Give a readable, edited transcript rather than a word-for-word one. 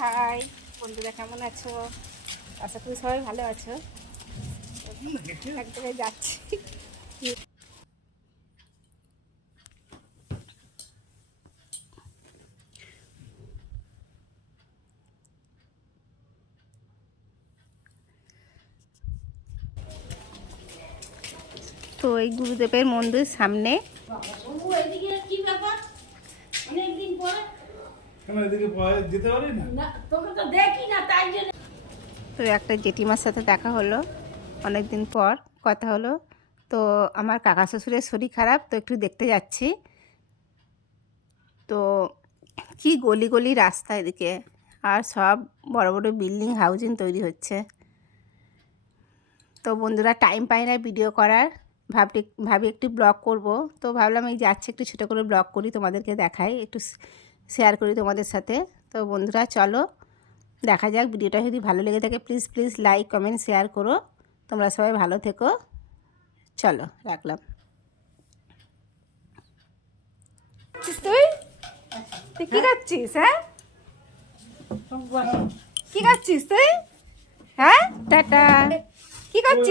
High বন্ধুরা, কেমন আছো? আশা করি সবাই ভালো আছো। এক জায়গায় যাচ্ছি। তো এই গুরুদেবের মন্দির সামনে। তো একটা জেঠিমার সাথে দেখা হলো, অনেক দিন পর কথা হলো। তো আমার কাকা শ্বশুরের শরীর খারাপ, তো একটু দেখতে যাচ্ছি। তো কি গলি গলি রাস্তা এদিকে, আর সব বড় বড় বিল্ডিং হাউজিং তৈরি হচ্ছে। তো বন্ধুরা টাইম পাই না ভিডিও করার, ভাবি একটু ব্লগ করব। তো ভাবলাম এই যাচ্ছে একটু ছোটো করে ব্লগ করি, তোমাদেরকে দেখাই, একটু শেয়ার করি তোমাদের সাথে। তো বন্ধুরা চলো দেখা যাক। ভিডিওটা যদি ভালো লেগে থাকে please please like comment share করো। তোমরা সবাই ভালো থেকো। চলো রাখলাম। তুই তুই কী খাচ্ছিস? হ্যাঁ কী খাচ্ছিস তুই? হ্যাঁ টাটা। কী খাচ্ছিস?